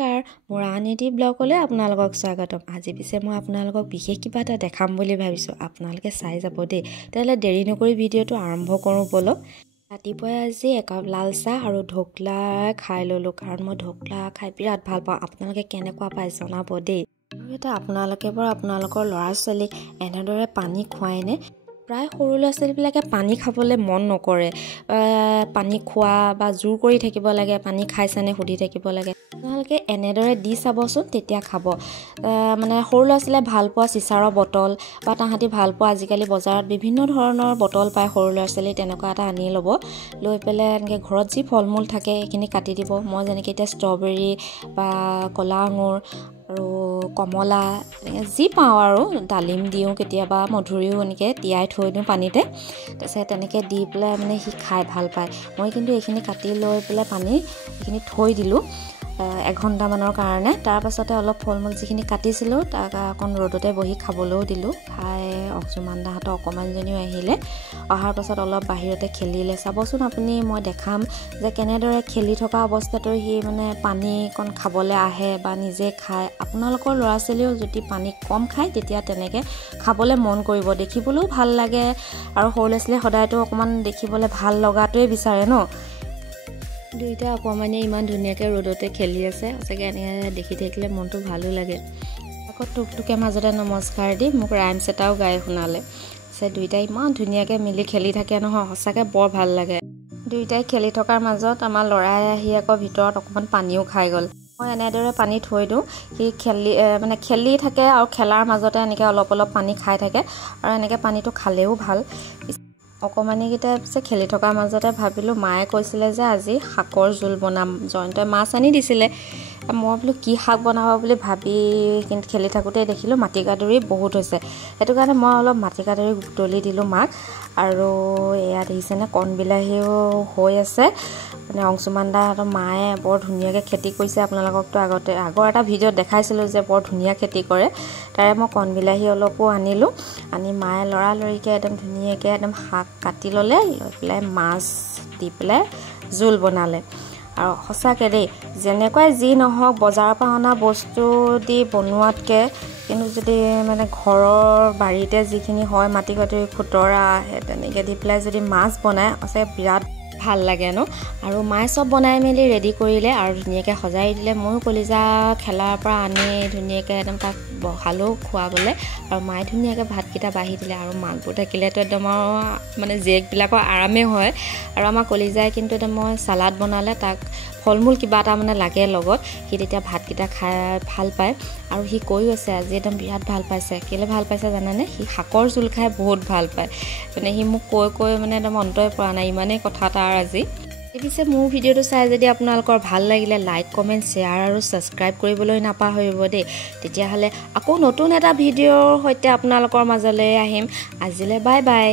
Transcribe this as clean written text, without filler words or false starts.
নমস্কাৰ মোৰ আনিটি ব্লগলৈ আপোনালোকক স্বাগতম। আজি পিছে মই আপোনালোকক বিশেষ কিবা এটা দেখাম বুলি ভাবিছোঁ, আপোনালোকে চাই যাব দেই। তেতিয়াহ'লে দেৰি নকৰি ভিডিঅ'টো আৰম্ভ কৰোঁ বলক। ৰাতিপুৱাই আজি একাপ লাল চাহ আৰু ঢোকলা খাই ল'লোঁ, কাৰণ মই ঢোকলা খাই বিৰাট ভাল পাওঁ। আপোনালোকে কেনেকুৱা পায় জনাব দেই। আৰু এটা আপোনালোকে বাৰু আপোনালোকৰ ল'ৰা ছোৱালীক এনেদৰে পানী খুৱায়নে? প্ৰায় সৰু ল'ৰা ছোৱালীবিলাকে পানী খাবলৈ মন নকৰে, পানী খোৱা বা জোৰ কৰি থাকিব লাগে, পানী খাইছেনে সুধি থাকিব লাগে। আপোনালোকে এনেদৰে দি চাবচোন, তেতিয়া খাব। মানে সৰু ল'ৰা ছোৱালীয়ে ভাল পোৱা চিচাৰৰ বটল বা তাহাঁতি ভাল পোৱা আজিকালি বজাৰত বিভিন্ন ধৰণৰ বটল পায় সৰু ল'ৰা ছোৱালী, তেনেকুৱা এটা আনি ল'ব। লৈ পেলাই এনেকৈ ঘৰত যি ফল মূল থাকে সেইখিনি কাটি দিব। মই যেনেকৈ এতিয়া ষ্ট্ৰবেৰী বা কলা আঙুৰ আৰু কমলা এনেকৈ যি পাওঁ আৰু ডালিম দিওঁ, কেতিয়াবা মধুৰিও এনেকৈ তিয়াই থৈ দিওঁ পানীতে। তাৰপিছত তেনেকৈ দি পেলাই মানে সি খাই ভাল পায়। মই কিন্তু এইখিনি কাটি লৈ পেলাই পানী এইখিনি থৈ দিলোঁ 1 ঘণ্টামানৰ কাৰণে। তাৰপাছতে অলপ ফল মূল যিখিনি কাটিছিলোঁ তাক অকণ ৰ'দতে বহি খাবলৈও দিলোঁ। খাই অংশুমানদাহঁতৰ অকণমানজনীও আহিলে, অহাৰ পাছত অলপ বাহিৰতে খেলিলে। চাবচোন আপুনি, মই দেখাম যে কেনেদৰে খেলি থকা অৱস্থাটো সি মানে পানী অকণ খাবলৈ আহে বা নিজে খায়। আপোনালোকৰ ল'ৰা ছোৱালীও যদি পানী কম খায় তেতিয়া তেনেকৈ খাবলৈ মন কৰিব, দেখিবলৈও ভাল লাগে। আৰু সৰু ল'ৰা ছোৱালীয়ে সদায়তো অকণমান দেখিবলৈ ভাল লগাটোৱে বিচাৰে ন। দুইটা অকণমানিয়ে ইমান ধুনীয়াকৈ ৰ'দতে খেলি আছে, সঁচাকৈ এনেকৈ দেখি থাকিলে মনটো ভালো লাগে। আকৌ টুকটুকে মাজতে নমস্কাৰ দি মোক ৰাইমছ এটাও গাই শুনালে। দুইটাই ইমান ধুনীয়াকৈ মিলি খেলি থাকে নহয়, সঁচাকৈ বৰ ভাল লাগে। দুইটাই খেলি থকাৰ মাজত আমাৰ ল'ৰাই আহি আকৌ ভিতৰত অকণমান পানীও খাই গ'ল। মই এনেদৰে পানী থৈ দিওঁ, সি খেলি থাকে আৰু খেলাৰ মাজতে এনেকৈ অলপ অলপ পানী খাই থাকে। আৰু এনেকৈ পানীটো খালেও ভাল। অকণমানিকেইটাই পিছে খেলি থকাৰ মাজতে ভাবিলোঁ, মায়ে কৈছিলে যে আজি শাকৰ জোল বনাম, জয়ন্তই মাছ আনি দিছিলে। মই বোলো কি শাক বনাব বুলি ভাবি কিন্তু খেলি থাকোঁতেই দেখিলোঁ মাটিকাদুৰি বহুত হৈছে। সেইটো কাৰণে মই অলপ মাটিকাদুৰি বুটলি দিলোঁ মাক। আৰু এয়া দেখিছেনে কণবিলাহীও হৈ আছে। মানে অংশুমানদাহঁতৰ মায়ে বৰ ধুনীয়াকৈ খেতি কৰিছে। আপোনালোককতো আগৰ এটা ভিডিঅ'ত দেখাইছিলোঁ যে বৰ ধুনীয়া খেতি কৰে। তাৰে মই কণবিলাহী অলপো আনিলোঁ, আনি মায়ে লৰালৰিকৈ একদম ধুনীয়াকৈ একদম শাক কাটি ল'লে, লৈ পেলাই মাছ দি পেলাই জোল বনালে। আৰু সঁচাকৈ দেই, যেনেকুৱাই যি নহওক বজাৰৰ পৰা অনা বস্তু দি বনোৱাতকৈ কিন্তু যদি মানে ঘৰৰ বাৰীতে যিখিনি হয় মাটিকাদুৰি খুতৰা তেনেকৈ দি পেলাই যদি মাছ বনায়, সঁচাকৈ বিৰাট ভাল লাগে ন। আৰু মায়ে চব বনাই মেলি ৰেডি কৰিলে আৰু ধুনীয়াকৈ সজাই দিলে। ময়ো কলিজা খেলাৰ পৰা আনি ধুনীয়াকৈ একদম তাক বহালোঁ খুৱাবলৈ। আৰু মায়ে ধুনীয়াকৈ ভাতকেইটা বাঢ়ি দিলে। আৰু মাকবোৰ থাকিলেতো একদম আৰু মানে জীয়েকবিলাকৰ আৰামেই হয়। আৰু আমাৰ কলিজাই কিন্তু একদম মই চালাড বনালে তাক ফল মূল কিবা এটা মানে লাগে লগত, সি তেতিয়া ভাতকেইটা খাই ভাল পায়। আৰু সি কৈও আছে আজি একদম বিৰাট ভাল পাইছে। কেলৈ ভাল পাইছে জানেনে? সি শাকৰ জোল খাই বহুত ভাল পায়। মানে সি মোক কৈ মানে একদম অন্তই পৰা নাই, ইমানেই কথা তাৰ আজি। পিছে মোৰ ভিডিঅ'টো চাই যদি আপোনালোকৰ ভাল লাগিলে লাইক কমেণ্ট শ্বেয়াৰ আৰু ছাবস্ক্ৰাইব কৰিবলৈ নাপাহৰিব দেই। তেতিয়াহ'লে আকৌ নতুন এটা ভিডিঅ'ৰ সৈতে আপোনালোকৰ মাজলৈ আহিম। আজিলৈ বাই বাই।